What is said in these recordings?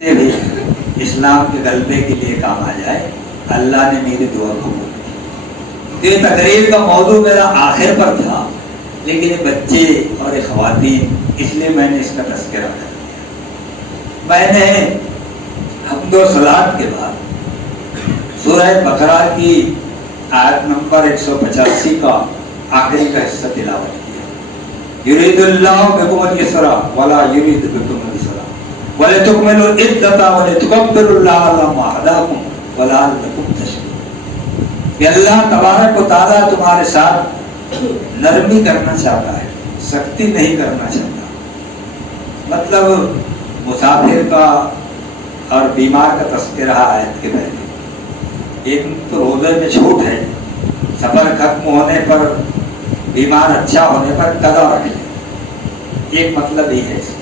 بھی اسلام کے غلبے کے لیے کام آ جائے، اللہ نے میری دعا قبول کی۔ یہ تقریر کا موضوع میرا آخر پر تھا، لیکن یہ بچے اور یہ خواتین، اس لیے میں نے اس کا تذکرہ کر دیا۔ میں نے حمد و صلات کے بعد سورہ بقرہ کی آیت نمبر 185 کا آخری کا حصہ تلاوت کیا۔ یرید اللہ بکم اليسر ولا یرید بکم العسر وَلِتُكْمِلُوا الْعِدَّةَ وَلِتُكَبِّرُوا اللَّهَ عَلَىٰ مَا هَدَاكُمْ وَلَعَلَّكُمْ تَشْكُرُونَ کہ اللہ تبارک و تعالیٰ تمہارے ساتھ نرمی کرنا چاہتا ہے، سختی نہیں کرنا چاہتا۔ مطلب مسافر کا اور بیمار کا تذکرہ آیت کے پہلے۔ ایک تو روزے میں چھوٹ ہے، سفر ختم ہونے پر، بیمار اچھا ہونے پر قضا رکھ لیں، ایک مطلب یہ ہے اس کا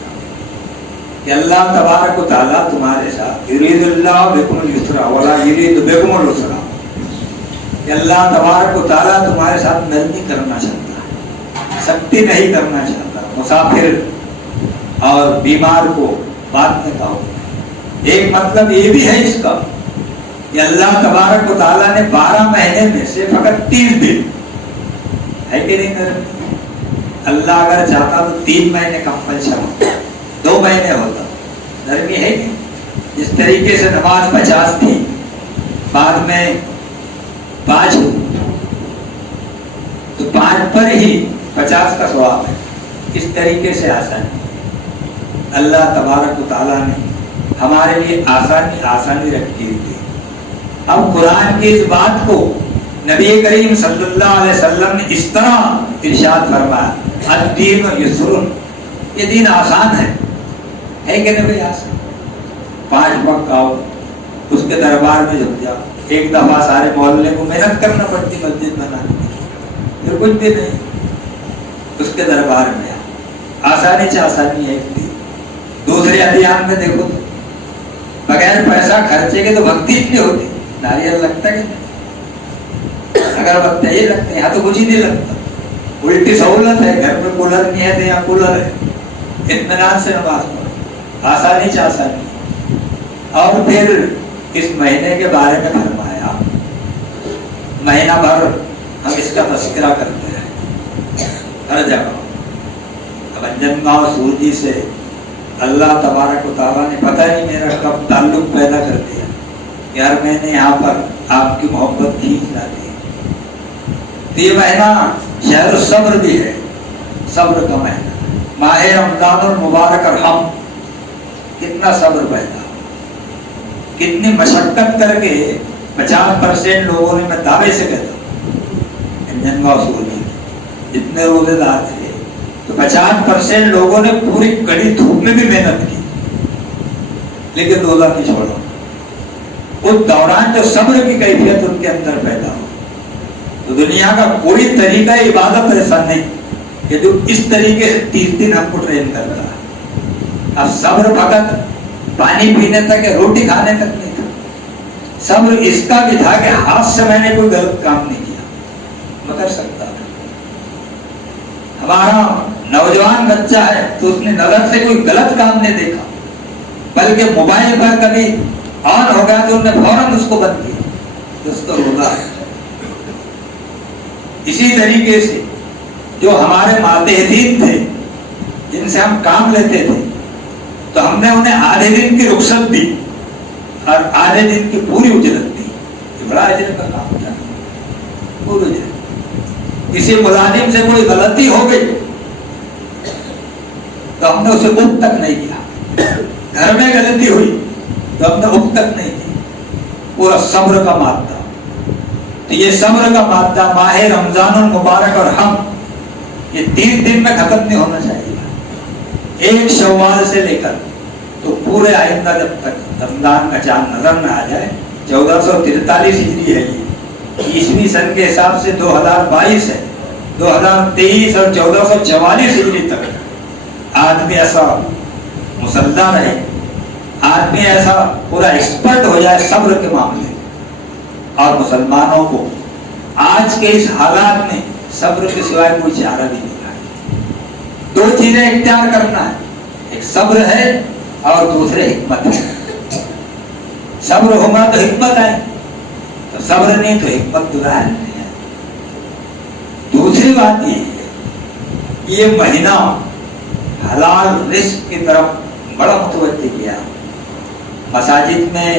کہ اللہ تبارک و تعالیٰ تمہارے ساتھ یرید اللہ بکم اليسر ولا یرید بکم العسر کہ اللہ تبارک و تعالیٰ تمہارے ساتھ نرمی کرنا چاہتا ہے، سختی نہیں کرنا چاہتا۔ مسافر اور بیمار کو بات میں کہو۔ ایک مطلب یہ بھی ہے اس کا کہ اللہ تبارک و تعالیٰ نے 12 مہینے میں سے فقط 30 دن ہے کہ نہیں نرمی۔ اللہ اگر چاہتا تو 3 مہینے کمپلشن ہوتا، 2 مہینے ہوتا، نرمی ہے کہ جس طریقے سے نماز 50 تھی، بعد میں 5 ہوئی، تو 5 پر ہی 50 کا ثواب ہے۔ اس طریقے سے آسانی اللہ تبارک و تعالیٰ نے ہمارے لیے آسانی رکھی ہوئی ہے۔ اب قرآن کی اس بات کو نبی کریم صلی اللہ علیہ وسلم نے اس طرح ارشاد فرمایا، الدین یسر، یہ دین آسان ہے کہ نہیں آسان؟ 5 وقت آؤ، اس کے دربار میں جھک جاؤ، ایک دفعہ سارے محلے کو محنت کرنا پڑتی مسجد بنانے کی، پھر کچھ بھی نہیں، اس کے دربار میں آؤ، آسانی سے آسانی ہے ایک دین۔ دوسرے ادیان میں دیکھو تو بغیر پیسہ خرچے کے تو بھکتی اتنی ہوتی، ناریل لگتا ہے کہ اگر وقت یہ لگتے ہیں، یہاں تو کچھ ہی نہیں لگتا، الٹی سہولت ہے، گھر میں کولر نہیں ہے تو یہاں کولر ہے، اطمینان سے نماز پڑھو، آسانی سے آسانی۔ اور پھر اس مہینے کے بارے میں فرمایا، مہینہ بھر ہم اس کا تذکرہ کرتے ہیں ہر جگہ۔ اب انجن گاؤں سورجی سے اللہ تبارک و تعالیٰ نے پتہ نہیں میرا کب تعلق پیدا کر دیا کہ ہر مہینے یہاں پر آپ کی محبت کھینچ ڈالی۔ تو یہ مہینہ شہر الصبر بھی ہے، صبر کا مہینہ، ماہ رمضان المبارک۔ اور ہم کتنا صبر پیدا، کتنی مشقت کر کے 50% لوگوں نے، میں دعوے سے کہتا ہوں، انجن گاؤں سورجی جتنے روزے دار تھے تو 50% لوگوں نے پوری کڑی دھوپ میں بھی محنت کی، لیکن روزہ نہیں چھوڑا۔ اس دوران جو صبر کی کیفیت ان کے اندر پیدا ہو، تو دنیا کا کوئی طریقہ عبادت ایسا نہیں کہ جو اس طریقے سے 30 دن ہم کو ٹرین کرتا ہے۔ اب صبر فقط پانی پینے تک یا روٹی کھانے تک نہیں تھا، صبر اس کا بھی تھا کہ ہاتھ سے میں نے کوئی غلط کام نہیں کیا، میں کر سکتا تھا۔ ہمارا نوجوان بچہ ہے تو اس نے نظر سے کوئی غلط کام نہیں دیکھا، بلکہ موبائل پر کبھی آن ہو گیا تو انہوں نے فوراً اس کو بند کیا، تو اس کو روزہ ہے۔ اسی طریقے سے جو ہمارے ماتحتین تھے، جن سے ہم کام لیتے تھے، تو ہم نے انہیں آدھے دن کی رخصت دی اور آدھے دن کی پوری اجرت دی۔ یہ بڑا اجر کا کام تھا، پوری اجرت۔ کسی ملازم سے کوئی غلطی ہو گئی تو ہم نے اسے اف تک نہیں کیا، گھر میں غلطی ہوئی تو ہم نے اف تک نہیں کی، پورا صبر کا مادہ۔ تو یہ صبر کا مادہ ماہ رمضان المبارک اور ہم، یہ 30 دن میں ختم نہیں ہونا چاہیے۔ 1 شوال سے لے کر تو پورے آئندہ جب تک رمضان کا چاند نظر نہ آ جائے، 1443 ہجری ہے یہ، عیسوی سن کے حساب سے 2022 ہے، 2023 اور 1444 ہجری تک آدمی ایسا مسلح رہے، آدمی ایسا پورا ایکسپرٹ ہو جائے صبر کے معاملے میں۔ اور مسلمانوں کو آج کے اس حالات میں صبر کے سوائے کوئی چارہ بھی نہیں ہے۔ 2 چیزیں اختیار کرنا ہے، ایک صبر ہے اور دوسرے حکمت ہے۔ صبر ہوگا تو حکمت آئے، تو صبر نہیں تو حکمت تو ظاہر نہیں ہے۔ دوسری بات یہ ہے کہ یہ مہینہ حلال رزق کی طرف بڑا متوجہ کیا۔ مساجد میں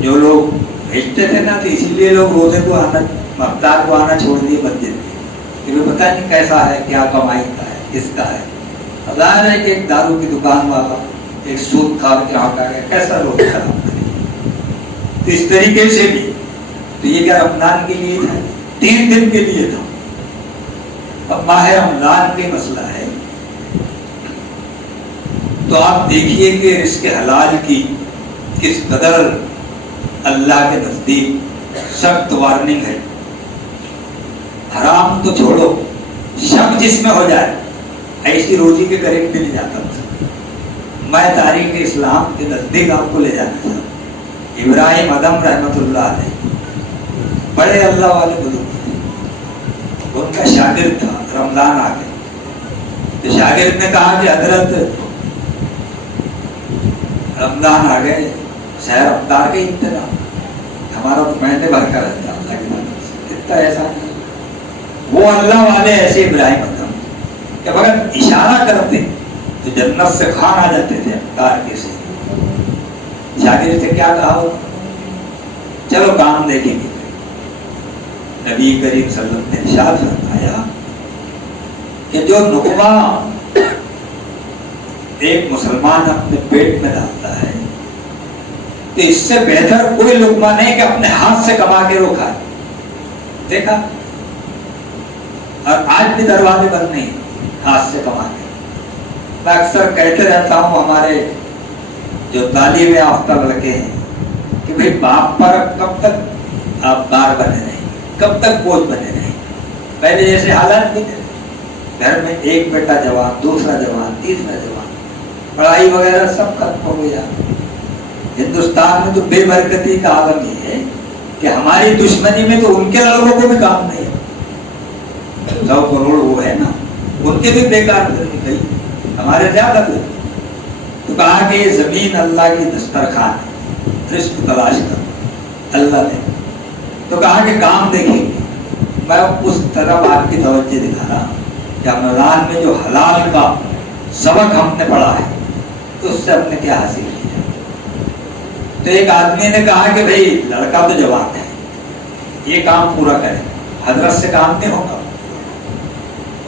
جو لوگ بھیجتے تھے نا، تو اسی لیے لوگ روزے کو آنا، افطار کو آنا چھوڑ دیے مسجد میں، کیونکہ پتہ نہیں کیسا ہے، کیا کمائی کا ہے، کس کا ہے۔ ظاہر ہے کہ ایک دارو کی دکان والا، ایک سود کھا کے آ گیا، کیسا روزہ خراب کرے۔ تو اس طریقے سے بھی تو یہ کیا رمضان کے لیے تھا، 3 دن کے لیے تھا۔ اب ماہ رمضان کے مسئلہ ہے، تو آپ دیکھیے کہ رزق حلال کی کس قدر اللہ کے نزدیک سخت وارننگ ہے۔ حرام تو چھوڑو، شک جس میں ہو جائے ایسی روزی کے قریب بھی نہیں جاتا تھا۔ میں تاریخ اسلام کے نزدیک آپ کو لے جانا تھا۔ ابراہیم ادم رحمۃ اللہ علیہ بڑے اللہ والے بزرگ تھے، ان کا شاگرد تھا، رمضان آ گئے تو شاگرد نے کہا کہ حضرت رمضان آ گئے، سحر افطار کا انتظام، ہمارا تو مہینے بھر کا رہتا اللہ کی مدد سے، اتنا ایسا نہیں۔ وہ اللہ والے ایسے ابراہیم ادم کہ اگر اشارہ کرتے تو جنت سے کھان آ جاتے تھے افطار کے سے۔ شاگرد سے کیا کہا ہو، چلو کام دیکھیں گے۔ نبی کریم صلی اللہ علیہ وسلم نے ارشاد فرمایا کہ جو نقمہ ایک مسلمان اپنے پیٹ میں ڈالتا ہے تو اس سے بہتر کوئی لقمہ نہیں کہ اپنے ہاتھ سے کما کے وہ کھائے۔ دیکھا، اور آج بھی دروازے بند نہیں ہاتھ سے کما کے۔ میں اکثر کہتے رہتا ہوں ہمارے جو تعلیم یافتہ لڑکے ہیں کہ بھئی باپ پر کب تک آپ بار بنے نہیں، کب تک بوجھ بنے نہیں۔ پہلے جیسے حالات بھی تھے، گھر میں ایک بیٹا جوان، دوسرا جوان، تیسرا جوان، پڑھائی وغیرہ سب ختم ہو گیا۔ ہندوستان میں تو بے برکتی کا عالم یہ ہے کہ ہماری دشمنی میں تو ان کے لڑکوں کو بھی کام نہیں ہے۔ 100 کروڑ وہ ہے نا، ان کے بھی بیکار کر گئی، ہمارے زیادہ کر۔ تو کہا کہ یہ زمین اللہ کی دسترخوان ہے، رزق تلاش کرو اللہ نے۔ تو کہا کہ کام دیکھیں گے۔ میں اس طرف آپ کی توجہ دکھا رہا کہ رمضان میں جو حلال کا سبق ہم نے پڑھا ہے تو اس سے ہم نے کیا حاصل کیا۔ تو ایک آدمی نے کہا کہ بھئی لڑکا تو جوان ہے، یہ کام پورا کرے، حضرت سے کام نہیں ہوگا۔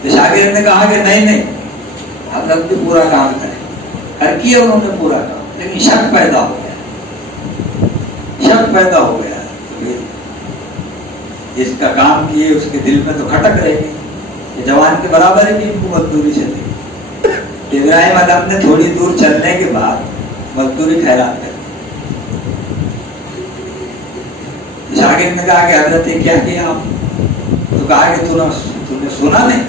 تو شاگرد نے کہا کہ نہیں، حضرت بھی پورا کام کرے۔ کر کیا انہوں نے پورا کام، لیکن شک پیدا ہو گیا، شک پیدا ہو گیا۔ جس کا کام کیے اس کے دل میں تو کھٹک رہے گی کہ جوان کے برابر ہی ان کو مزدوری چلے۔ ابراہیم ادم نے تھوڑی دور چلنے کے بعد مزدوری خیرات کر۔ شاگرد نے کہا کہ حضرت یہ کیا کیا آپ؟ تو کہا کہ تو نے سنا نہیں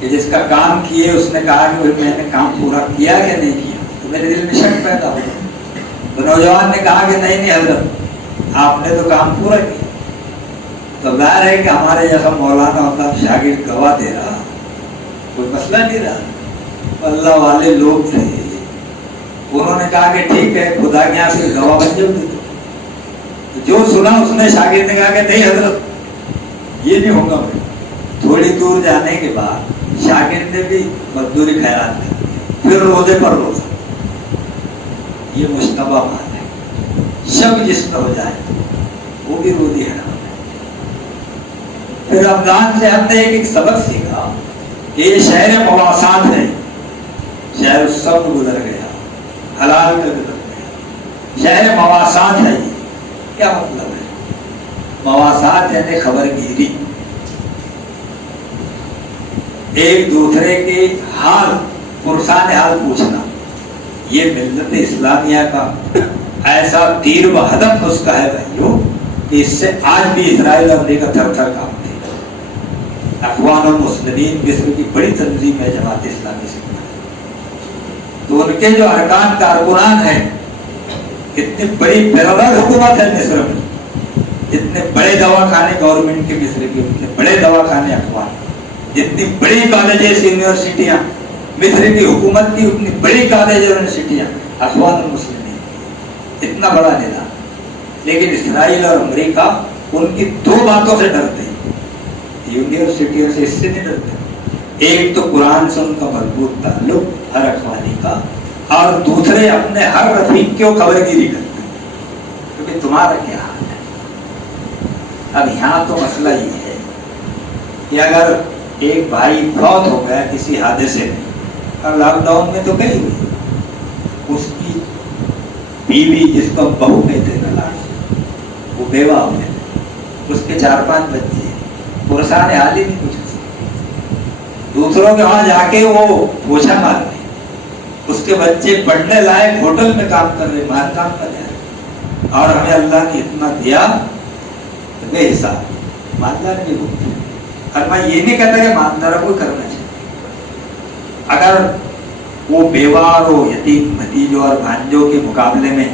کہ جس کا کام کیے اس نے کہا کہ میں نے کام پورا کیا کہ نہیں کیا؟ تو میرے دل میں شک پیدا ہوا۔ تو نوجوان نے کہا کہ نہیں حضرت آپ نے تو کام پورا کیا۔ تو ظاہر ہے کہ ہمارے جیسا مولانا ہوتا شاگرد گواہ دے رہا، کوئی مسئلہ نہیں رہا۔ اللہ والے لوگ تھے، انہوں نے کہا کہ ٹھیک ہے خدا کے یہاں سے گواہ بن جاؤ۔ جو سنا اس نے شاگرد نے کہا کہ نہیں حضرت یہ نہیں ہوگا۔ تھوڑی دور جانے کے بعد شاگرد نے بھی مزدوری خیرات کی، پھر روزے پر روزہ۔ یہ مشتبہ مان ہے، شک جس میں ہو جائے وہ بھی روزی حرام ہے۔ پھر رمضان سے ہم نے ایک سبق سیکھا کہ یہ شہر مواسات ہے، شہر سب گزر گیا، حلال کا گزر گیا، شہر مواسات ہے۔ کیا مطلب ہے مواسات؟ یعنی خبر گیری، ایک دوسرے کے حال پرسان حال پوچھنا۔ یہ ملت اسلامیہ کا ایسا تیر و ہدف نسخہ ہے بھائیو کہ اس سے آج بھی اسرائیل اور امریکہ تھر تھر کانپتے ہیں۔ اخوان المسلمین مصر کی بڑی تنظیم ہے جماعت اسلامی سے، تو ان کے جو ارکان کارکنان ہیں، اتنی بڑی پیرالل حکومت ہے مصر میں، اتنے بڑے دواخانے گورنمنٹ کے مصر کے، اتنے بڑے دواخانے اخوان، جتنی بڑی کالجز یونیورسٹیاں مصر کی حکومت کی، اتنی بڑی کالج یونیورسٹیاں اخوان المسلمین۔ اتنا بڑا نظام. لیکن اسرائیل اور امریکہ ان کی دو باتوں سے ڈرتے ہیں, یونیورسٹیوں سے اس سے نہیں ڈرتے. ایک تو قرآن سے ان کا مضبوط تعلق ہر اخوانی کا, اور دوسرے اپنے ہر رفیق کو خبر گیری کرتے ہیں کیونکہ تمہارا کیا حال ہے. اب یہاں تو مسئلہ یہ ہے کہ اگر ایک بھائی فوت ہو گیا کسی حادثے میں, اور لاک ڈاؤن میں تو گئی ہوئی, اس کی بیوی جس کو بہو کہتے ہیں نا, وہ بیوہ ہو گئے, اس کے 4-5 بچے ہیں, پرسان حال ہی نہیں کچھ. دوسروں کے وہاں جا کے وہ پوچھا مار رہے, اس کے بچے پڑھنے لائق ہوٹل میں کام کر رہے, باہر کام کر رہے, اور ہمیں اللہ نے اتنا دیا بے حساب. مالدار نہیں ہوتے. اور میں یہ نہیں کہتا کہ مالداروں کو کرنا چاہیے. اگر وہ بیوہ اور یتیم بھتیجوں اور بھانجوں کے مقابلے میں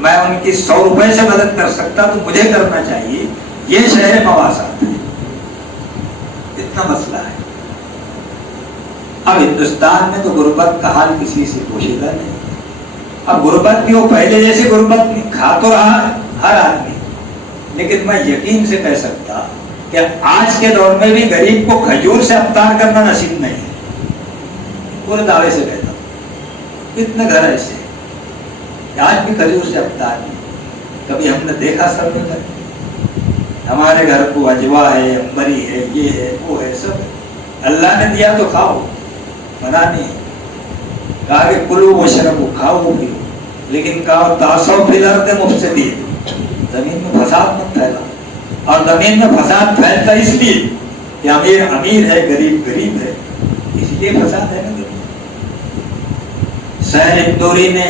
میں ان کی 100 روپے سے مدد کر سکتا تو مجھے کرنا چاہیے. یہ شہر مواسات ہے, اتنا مسئلہ ہے. اب ہندوستان میں تو غربت کا حال کسی سے پوشیدہ نہیں. اب غربت بھی وہ پہلے جیسے غربت نہیں, کھا تو رہا ہر آدمی, لیکن میں یقین سے کہہ سکتا کہ آج کے دور میں بھی غریب کو کھجور سے افطار کرنا نصیب نہیں ہے. پورے دعوے سے کہتا ہوں, کتنے گھر ایسے آج بھی کھجور سے افطار نہیں. کبھی ہم نے دیکھا سب میں ہمارے گھر کو اجوا ہے, امبری ہے, یہ ہے, وہ ہے, سب ہے. اللہ نے دیا تو کھاؤ, منع نہیں. کہا کہ کلو وشربو, کھاؤ پیو, لیکن کہا تاسو فی الارض مفسدین, زمین میں فساد مت پھیلا. اور زمین میں فساد پھیلتا اس لیے کہ امیر امیر ہے, غریب غریب ہے, اس لیے فساد ہے نا. سہیل اندوری نے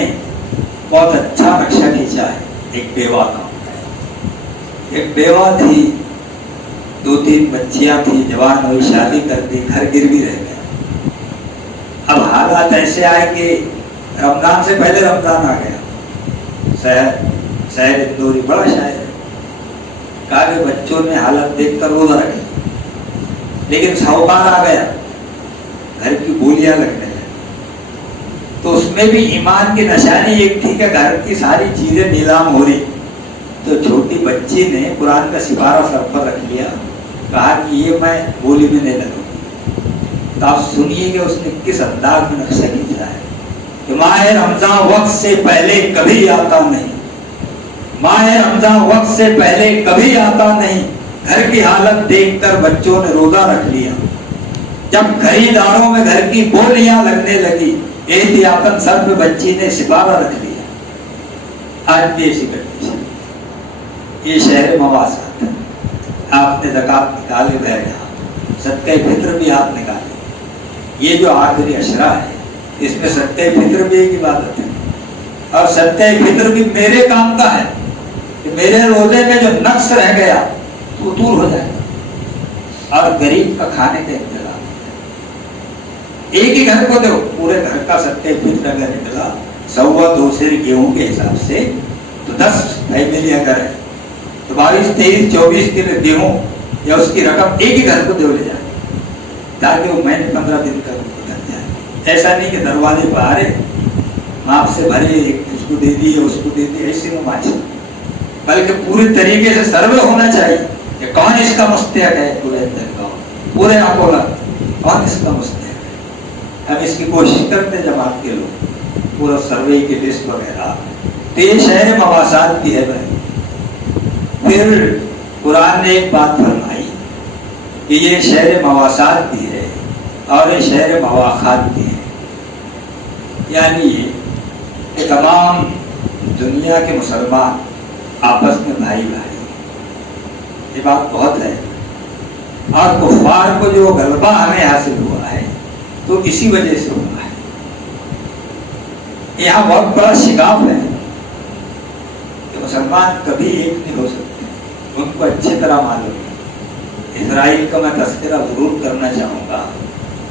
بہت اچھا نقشہ کھینچا ہے ایک بیوہ کا. ایک بیوہ تھی, 2-3 بچیاں تھی, جوان ہوئی, شادی کر دی, گھر گروی رہ گیا. اب حالات ایسے آئے کہ رمضان سے پہلے رمضان آ گیا. سہیل اندوری بڑا شاعر ہے, کہا کہ بچوں نے حالت دیکھ کر روزہ رکھی, لیکن ساہوکار آ گیا, گھر کی بولیاں لگنے لگی. تو اس میں بھی ایمان کی نشانی ایک تھی کہ گھر کی ساری چیزیں نیلام ہو رہی. تو چھوٹی بچی نے قرآن کا سپارہ سر پر رکھ لیا, کہا کہ یہ میں بولی میں نہیں لگوں. تو آپ سنیے کہ اس نے کس انداز میں نقشہ کھینچا ہے کہ ماہ رمضان وقت سے پہلے کبھی آتا نہیں, ماہ رمضان وقت سے پہلے کبھی آتا نہیں, گھر کی حالت دیکھ کر بچوں نے روزہ رکھ لیا. جب خریداروں میں گھر کی بولیاں لگنے لگی, احتیاطاً سر پہ بچی نے سپارہ رکھ لیا. آج بھی ایسی کنڈیشن. یہ شہر مواسات ہے. آپ نے زکات نکالے بہر یہاں, صدقہ فطر بھی آپ نکالے. یہ جو آخری اشرا ہے اس میں صدقہ فطر بھی ایک عبادت ہے, اور صدقہ فطر بھی میرے کام کا ہے کہ میرے روزے میں جو نقص رہ گیا تو دور ہو جائے, اور غریب کا کھانے کا انتظام. ایک ہی گھر کو دو, پورے گھر کا صدقہ فطر اگر نکلا 100-2 سیر گیہوں کے حساب سے تو 10 فیملی اگر ہے تو 22-23-24 کلو گیہوں یا اس کی رقم ایک ہی گھر کو دے لے جائے, تاکہ وہ مہینے 15 دن کا گزر جائے. ایسا نہیں کہ دروازے پہ آ رہے, ماپ سے بھرے, ایک اس کو دے دی, اس کو دے دی, ایسے نمائش. بلکہ پورے طریقے سے سروے ہونا چاہیے کہ کون اس کا مستحق ہے, پورے اندر کا, پورے اکولا کون اس کا مستحق ہے. ہم اس کی کوشش کرتے جماعت کے لوگ, پورا سروے کی لسٹ وغیرہ. تو یہ شہر مواسات کی ہے بھائی. پھر قرآن نے ایک بات فرمائی کہ یہ شہر مواسات بھی ہے اور یہ شہر مواخات بھی ہے. یعنی یہ کہ تمام دنیا کے مسلمان آپس میں بھائی بھائی, یہ بات بہت ہے. اور کفار کو جو غلبہ ہمیں حاصل ہوا ہے تو اسی وجہ سے ہوا ہے. یہاں بہت بڑا شگاف ہے کہ مسلمان کبھی ایک نہیں ہو سکتے, ان کو اچھی طرح معلوم ہے. اسرائیل کا میں تذکرہ ضرور کرنا چاہوں گا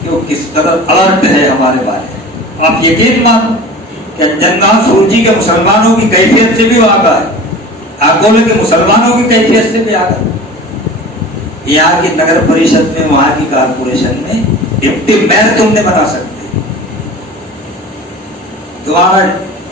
کہ وہ کس قدر الرٹ ہے ہمارے بارے میں. آپ یقین مانو کہ انجنگان سورجی کے مسلمانوں کی کیفیت سے بھی واقع ہے, اکولے کے مسلمانوں کی کیفیت سے بھی آگا. یہاں کی نگر پریشد میں, وہاں کی کارپوریشن میں ڈپٹی میئر تم نے بنا سکتے, تمہارا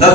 10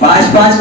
5-5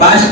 5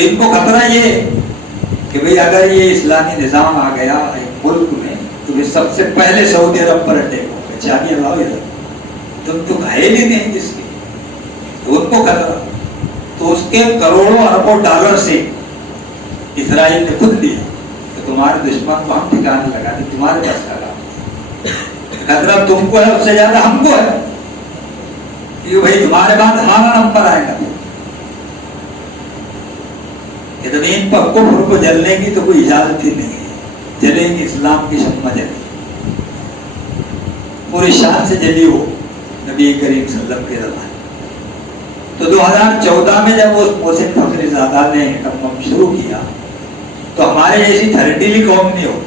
ان کو خطرہ یہ کہ بھئی اگر یہ اسلامی نظام آ گیا ایک ملک میں تو یہ سب سے پہلے سعودی عرب پر اٹیک ہوگا، چابیاں لاؤ ادھر، تم تو گھائل ہی نہیں جس کی، تو ان کو خطرہ، تو اس کے کروڑوں اربوں ڈالر سے اسرائیل نے خود دیا کہ تمہارے دشمن کو ہم ٹھکانے لگا دیں، تمہارے پاس لگا، خطرہ تم کو ہے اس سے زیادہ ہم کو ہے کہ بھائی تمہارے بعد ہمارا نمبر آئے گا. کہ زمین پر کفر کو جلنے کی تو کوئی اجازت ہی نہیں ہے، جلیں گے اسلام کی شمع جلے، پوری شان سے جلی ہو نبی کریم صلی اللہ علیہ وسلم کے زمانے. تو 2014 میں جب اس محسن فخری زادہ نے کم شروع کیا تو ہمارے جیسی تھرٹیلی قوم نہیں ہو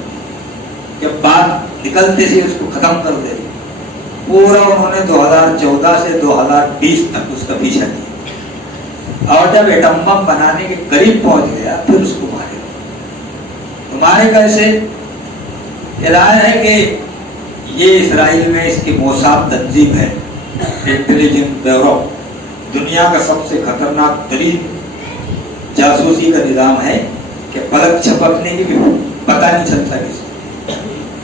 کہ بات نکلتے سے اس کو ختم کر دے. پورا انہوں نے 2014 سے 2020 تک اس کا پیچھا کیا، اور جب ایٹم بم بنانے کے قریب پہنچ گیا پھر اس کو مارے. تمہارے کیسے اعلان ہے کہ یہ اسرائیل میں اس کی موساد تنظیم ہے، انٹیلیجنس بیورو، دنیا کا سب سے خطرناک ترین جاسوسی کا نظام ہے کہ پلک چھپکنے کی بھی پتہ نہیں چلتا کسی.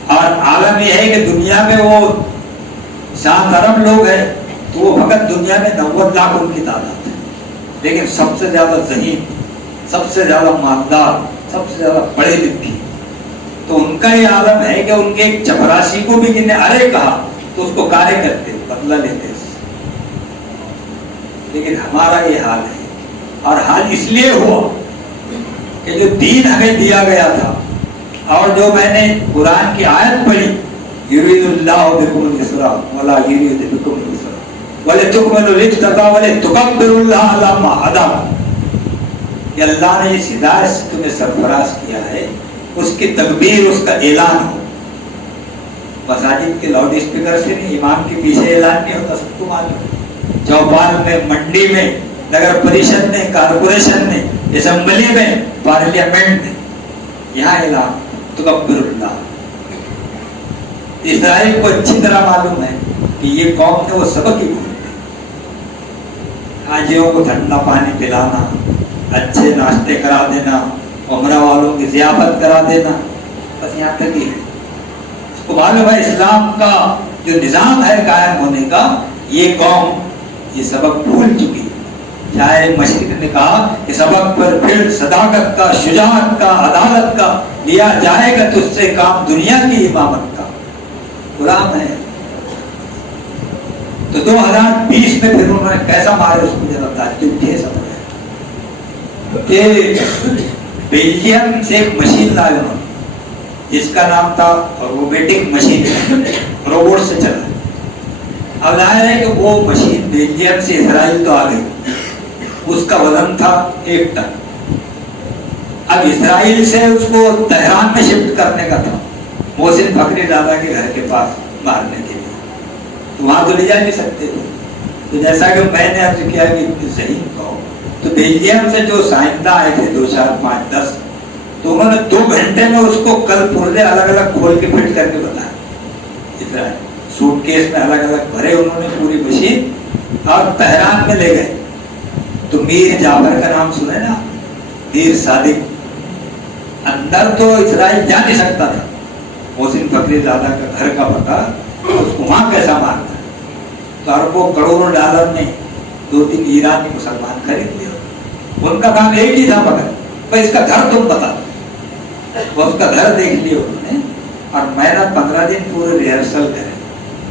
اور عالم یہ ہے کہ دنیا میں وہ 7 ارب لوگ ہیں تو وہ فقط دنیا میں 90 لاکھ ان کی تعداد ہے، لیکن سب سے زیادہ ذہین، سب سے زیادہ مالدار، سب سے زیادہ پڑھے لکھے. تو ان کا یہ عالم ہے کہ ان کے ایک چپراسی کو بھی کسی نے ارے کہا تو اس کو کارے کرتے، بدلہ لیتے. لیکن ہمارا یہ حال ہے، اور حال اس لیے ہوا کہ جو دین ہمیں دیا گیا تھا اور جو میں نے قرآن کی آیت پڑھی، یرید اللہ بکم الیسر ولا یرید بکم العسر ولتکملوا العدۃ ولتکبروا اللہ علی ما ہداکم، کہ اللہ نے اس ہدایت سے تمہیں سرفراز کیا ہے، اس کی تکبیر، اس کا اعلان ہو. مساجد کے لاؤڈ اسپیکر سے نہیں، امام کے پیچھے اعلان نہیں ہوتا، سب کو معلوم. چوپال میں، منڈی میں، نگر پریشد میں، کارپوریشن میں، اسمبلی میں، پارلیمنٹ میں، یہاں اعلان تکبر اللہ. اسرائیل کو اچھی طرح معلوم ہے کہ یہ قوم نے وہ سبق ہی بھول گئی. حاجیوں کو ٹھنڈا پانی پلانا، اچھے ناشتے کرا دینا، عمرہ والوں کی ضیافت کرا دینا، بس یہاں تک ہی ہے. اس کو معلوم ہے اسلام کا جو نظام ہے قائم ہونے کا، یہ قوم یہ سبق بھول چکی. شاعر مشرق نے کہا کہ سبق پر پھر صداقت کا، شجاعت کا، عدالت کا لیا جائے گا تجھ سے کام دنیا کی امامت کا. غلام ہے. تو 2020 میں پھر انہوں نے کیسا مارے اس کو ذرا تعجب کے سمجھا کہ بیلجیم سے ایک مشین لائے انہوں نے جس کا نام تھا روبوٹک مشین، روبوٹ سے چلا. اب ظاہر ہے کہ وہ مشین بیلجیم سے اسرائیل تو آ گئی، اس کا وزن تھا 1 ٹن. اب اسرائیل سے اس کو تہران میں شفٹ کرنے کا تھا، محسن فخری زادہ کے گھر کے پاس مارنے کے لیے. تو وہاں تو لے جا نہیں سکتے. تو جیسا کہ میں نے عرض کیا کہ اتنی صحیح کہو، تو بیلجیم سے جو سائنسداں آئے تھے 2 4 5 10، تو انہوں نے 2 گھنٹے میں اس کو کل پرزے الگ الگ کھول کے فٹ کر کے بتایا. اسرائیل سوٹ کیس میں الگ الگ بھرے انہوں نے پوری مشین اور تہران میں لے گئے. تو میر جعفر کا نام سنے نا، میر صادق، اندر تو اسرائیل جا نہیں سکتا تھا. محسن فخری زادہ کا گھر کا پتا، اس کو وہاں کیسا مارتا ہے. تو اربوں کروڑوں ڈالر میں 2-3 ایرانی مسلمان خرید لیا. ان کا کام ایک ہی تھا مگر اس کا گھر تم بتا. وہ اس کا گھر دیکھ لیا انہوں نے، اور میں نے 15 دن پورے ریہرسل کرے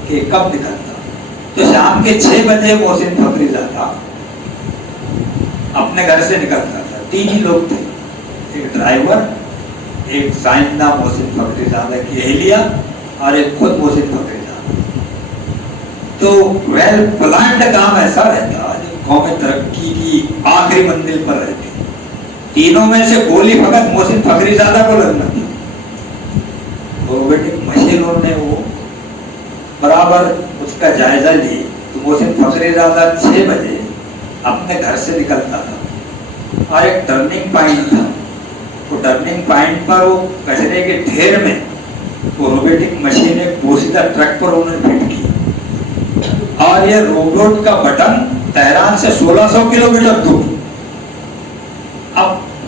کہ کب نکلتا. تو شام کے 6 بجے محسن فخری زادہ اپنے گھر سے نکلتا تھا. 3 ہی لوگ تھے، ایک ڈرائیور، ایک سائنسداں محسن فخری زادہ کی اہلیہ، اور ایک خود محسن فخری زادہ. تو ویل پلانڈ کام ایسا رہتا جو قوم ترقی کی آخری منزل پر رہتی. تینوں میں سے گولی فقط محسن فخری زادہ کو لگنا تھی. روبوٹک مشینوں نے وہ برابر اس کا جائزہ لی. تو محسن فخری زادہ 6 بجے اپنے گھر سے نکلتا تھا، اور ایک ٹرننگ پوائنٹ تھا. وہ ٹرننگ پوائنٹ پر وہ کچرے کے ڈھیر میں وہ روبوٹک مشین ایک بوسیدہ ٹرک پر انہوں نے فٹ کی، اور یہ روبوٹ کا بٹن تہران سے 1600 کلومیٹر دور. اب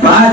5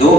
2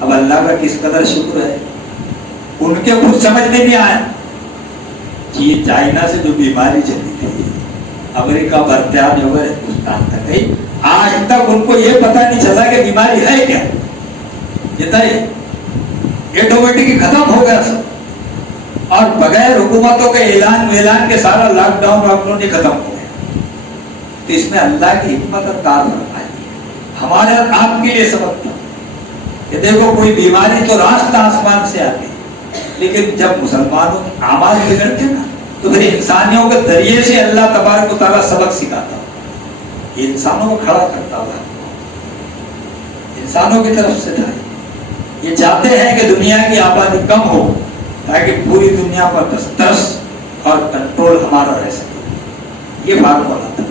اب اللہ کا کس قدر شکر ہے، ان کے خود سمجھ میں نہیں آیا کہ یہ چائنا سے جو بیماری چلی تھی امریکہ برطانیہ وغیرہ ہندوستان تک گئی، آج تک ان کو یہ پتہ نہیں چلا کہ بیماری ہے کیا، یہ آٹومیٹک ختم ہو گیا سب، اور بغیر حکومتوں کے اعلان کے سارا لاک ڈاؤن لاکڈاؤن یہ ختم ہو گیا۔ تو اس میں اللہ کی حکمت اور کار فرمائی ہے، ہمارے اور آپ کے لیے سبب تھا کہ دیکھو کوئی بیماری تو راست آسمان سے آتی، لیکن جب مسلمانوں کے اعمال بگڑتے نا تو پھر انسانیوں کے ذریعے سے اللہ تبارک و تعالیٰ سبق سکھاتا، یہ انسانوں کو کھڑا کرتا ہوا، انسانوں کی طرف سے تھا، یہ چاہتے ہیں کہ دنیا کی آبادی کم ہو تاکہ پوری دنیا پر دسترس اور کنٹرول ہمارا رہ سکے، یہ فارمولا تھا۔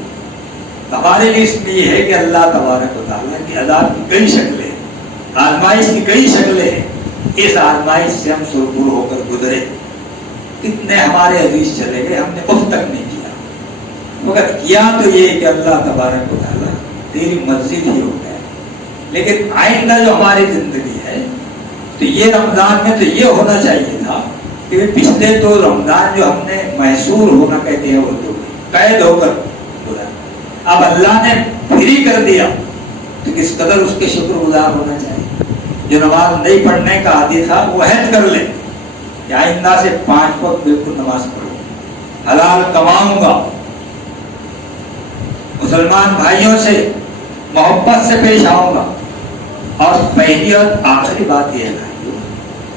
ہمارے لیے اس میں یہ ہے کہ اللہ تبارک و تعالیٰ کی عذاب کی کئی شکلیں، آزمائش کی کئی شکلیں ہیں، اس آزمائش سے ہم سرپور ہو کر گزرے۔ کتنے ہمارے عزیز چلے گئے، ہم نے اف تک نہیں کیا، مگر کیا تو یہ کہ اللہ تبارک و تعالیٰ تیری مرضی ہی ہو گیا۔ لیکن آئندہ جو ہماری زندگی ہے تو یہ رمضان میں تو یہ ہونا چاہیے تھا کہ پچھلے دو رمضان جو ہم نے محصور ہونا کہتے ہیں اردو میں قید ہو کر گزارا، اب اللہ نے فری کر دیا تو کس قدر اس کے شکر گزار ہونا چاہیے۔ جو نماز نہیں پڑھنے کا عادی تھا وہ عہد کر لے کہ آئندہ سے 5 وقت بالکل نماز پڑھو، حلال کماؤں گا، مسلمان بھائیوں سے محبت سے پیش آؤں گا، اور پہلی اور آخری بات یہ ہے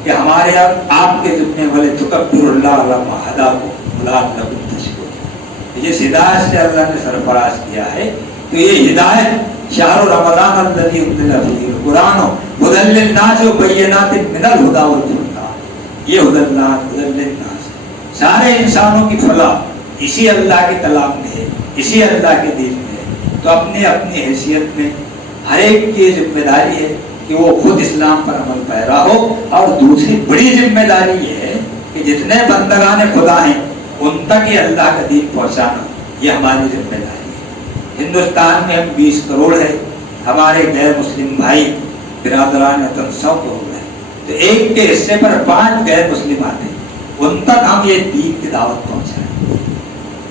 کہ ہمارے آپ کے ذمے والے تکبر اللہ علامہ ہدا کو ملاد لکم تشکر، جس ہدایت سے اللہ نے سرفراز کیا ہے تو یہ ہدایت شہر رمضان الذی انزل فیہ القرآن ھدی للناس وبینات من الھدی والفرقان، یہ ھدی للناس سارے انسانوں کی فلاح اسی اللہ کے کلام میں ہے، اسی اللہ کے دین میں ہے۔ تو اپنی اپنی حیثیت میں ہر ایک کی ذمہ داری ہے کہ وہ خود اسلام پر عمل پیرا ہو، اور دوسری بڑی ذمہ داری یہ ہے کہ جتنے بندگان خدا ہیں ان تک یہ اللہ کا دین پہنچانا، یہ ہماری ذمہ داری ہے۔ ہندوستان میں ہم 20 کروڑ ہے، ہمارے غیر مسلم بھائی برادران وطن 100 کروڑ ہیں، تو ایک کے حصے پر 5 غیر مسلم آتے ہیں، ان تک ہم یہ دین کی دعوت پہنچائیں۔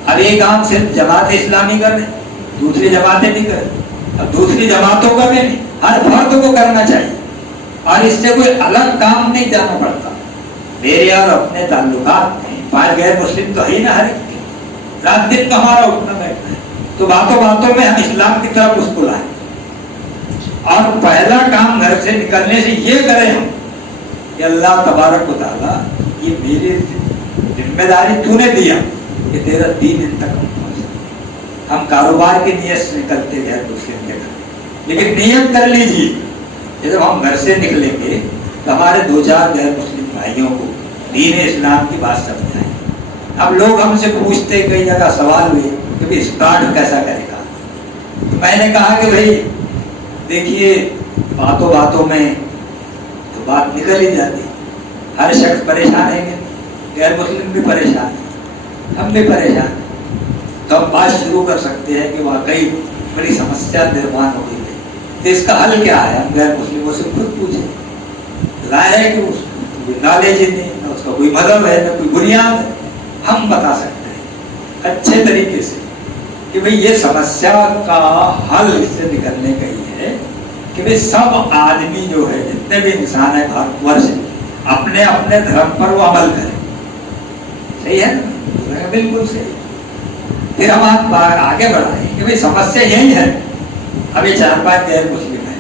اب ایک کام صرف جماعت اسلامی کر رہے، دوسری جماعتیں بھی کریں، اب دوسری جماعتوں کا بھی نہیں، ہر فرد کو کرنا چاہیے، اور اس سے کوئی الگ کام نہیں جانا پڑتا۔ میرے اور اپنے تعلقات میں 5 غیر مسلم تو ہے نا، ہر ایک رات دن کا ہمارا اٹھنا بیٹھنا ہے، تو باتوں باتوں میں ہم اسلام کی طرف اس کو لائیں، اور پہلا کام گھر سے نکلنے سے یہ کریں ہم کہ اللہ تبارک و تعالیٰ یہ میری ذمہ داری تو نے دیا کہ تیرا دین ان تک پہنچے۔ ہم کاروبار کی نیت سے نکلتے غیر مسلم کے گھر، لیکن نیت کر لیجیے کہ جب ہم گھر سے نکلیں گے تو ہمارے 2-4 غیر مسلم بھائیوں کو دین اسلام کی بات سمجھائیں۔ اب لوگ ہم سے پوچھتے، کئی جگہ سوال ہوئے کہ بھائی اسٹارٹ کیسا کرے گا، تو میں نے کہا کہ بھائی دیکھیے باتوں باتوں میں تو بات نکل ہی جاتی، ہر شخص پریشان ہے، غیر مسلم بھی پریشان ہے، ہم بھی پریشان ہیں، تو ہم بات شروع کر سکتے ہیں کہ واقعی بڑی سمسیا درمان ہو گئی ہے، تو اس کا حل کیا ہے؟ ہم غیر مسلموں سے خود پوچھیں، ظاہر ہے کہ اس کوئی نالج نہیں، نہ اس کا کوئی مذہب ہے، نہ کوئی بنیاد ہے، ہم بتا سکتے ہیں اچھے طریقے سے کہ بھئی یہ سمسیا کا حل اس سے نکلنے کا یہ ہے کہ بھئی سب آدمی جو ہے، جتنے بھی انسان ہیں بھارت ورش، اپنے اپنے دھرم پر وہ عمل کریں۔ صحیح ہے نا؟ بالکل صحیح۔ پھر ہم آگے بڑھائیں کہ بھئی سمسیا یہی ہے، اب یہ 4-5 غیر مسلم ہیں،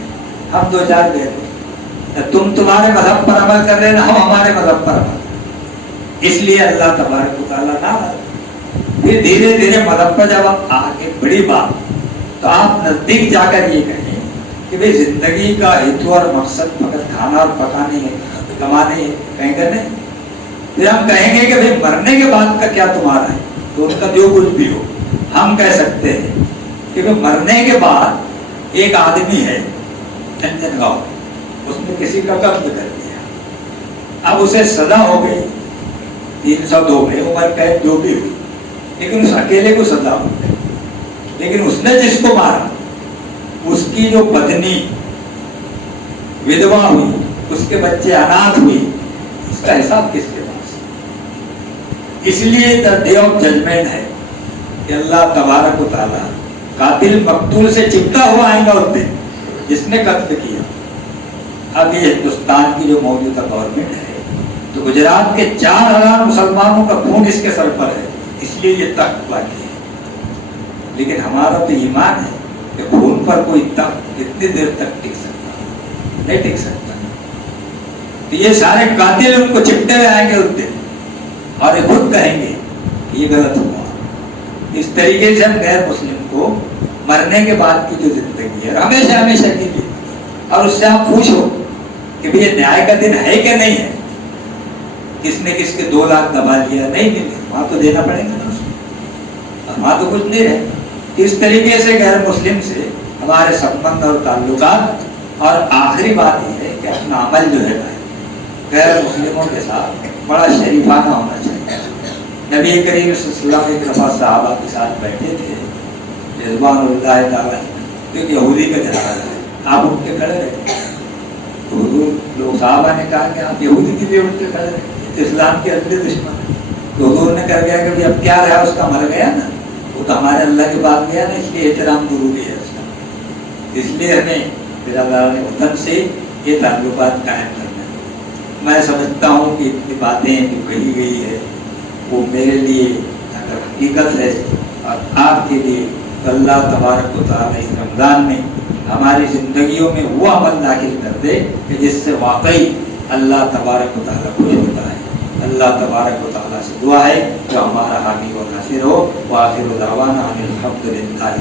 ہم 2-4 غیر مسلم، تم تمہارے مذہب پر عمل کر رہے ہیں، ہم ہمارے مذہب پر عمل، اس لیے اللہ تبارک و تعالیٰ ناراض۔ پھر دھیرے دھیرے مذہب پر جب آپ آگے بڑی بات تو آپ نزدیک جا کر یہ کہیں کہ بھئی زندگی کا ہیتو اور مقصد فقط کھانا اور پکانے ہے، کمانے ہے، کہیں گے نہیں۔ پھر ہم کہیں گے کہ بھئی مرنے کے بعد کا کیا تمہارا ہے، تو ان کا جو کچھ بھی ہو، ہم کہہ سکتے ہیں کہ مرنے کے بعد ایک آدمی ہے جنجن گاؤں، اس نے کسی کا قتل کر دیا، اب اسے سزا ہو گئی 302 میں، عمر قید جو بھی ہوئی، لیکن اس اکیلے کو سزا ہو گئی، لیکن اس نے جس کو مارا اس کی جو پتنی ودوا ہوئی اس کے بچے اناتھ ہوئے، اس کا حساب کس کے پاس؟ اس لیے دا ڈے آف ججمنٹ ہے کہ اللہ تبارک و تعالیٰ قاتل مقتول سے چپٹا ہوا آئے گا اس دن جس نے قتل کیا۔ اب یہ ہندوستان کی جو موجودہ گورنمنٹ ہے تو گجرات کے 4000 مسلمانوں کا خون اس کے سر پر ہے، اس لیے یہ تخت باقی ہے۔ لیکن ہمارا تو ایمان ہے کہ خون پر کوئی تخت اتنی دیر تک ٹک سکتا نہیں، ٹک سکتا۔ تو یہ سارے قاتل ان کو چپٹے ہوئے آئیں گے اس دن اور یہ خود کہیں گے کہ یہ غلط ہوا۔ اس طریقے سے ہم غیر مسلم کو مرنے کے بعد کی جو زندگی ہے ہمیشہ ہمیشہ کے لیے، اور اس سے آپ پوچھو کہ یہ نیائے کا دن ہے کہ نہیں ہے، کس نے کس کے 2 لاکھ دبا لیا، نہیں ملے، وہاں تو دینا پڑے گا نا اس میں، وہاں تو کچھ نہیں رہے۔ اس طریقے سے غیر مسلم سے ہمارے سبند اور تعلقات، اور آخری بات یہ ہے کہ اپنا عمل جو ہے غیر مسلموں کے ساتھ بڑا شریفانہ ہونا چاہیے۔ نبی کریم صلی اللہ علیہ وسلم ایک دفعہ صحابہ کے ساتھ بیٹھے تھے، رضوان اللہ تعالیٰ، ایک یہودی کا جنازہ ہے، آپ اٹھ کے کھڑے رہے۔ حضور لوگ صحابہ نے کہا کہ آپ یہودی کے لیے اٹھ کے کھڑے رہے، اسلام کے اصلی دشمن ہے۔ تو حضور نے کر گیا کہ اب کیا رہا، اس کا مر گیا نا، وہ تو ہمارے اللہ کے بعد گیا نا، اس لیے احترام ضروری ہے اس کا۔ اس لیے ہمیں برادران وطن سے یہ تعلقات قائم کرنا ہے۔ میں سمجھتا ہوں کہ اتنی باتیں جو کہی گئی ہے وہ میرے لیے اگر حقیقت ہے اور آپ کے لیے، تو اللہ تبارک و تعالیٰ اس رمضان میں ہماری زندگیوں میں وہ عمل داخل کر دے کہ جس سے واقعی اللہ تبارک و تعالیٰ خوش ہوتا ہے۔ اللہ تبارک و تعالیٰ سے دعا ہے کہ ہمارا حامی و ناصر ہو۔ وآخر دعوانا ان الحمد للہ۔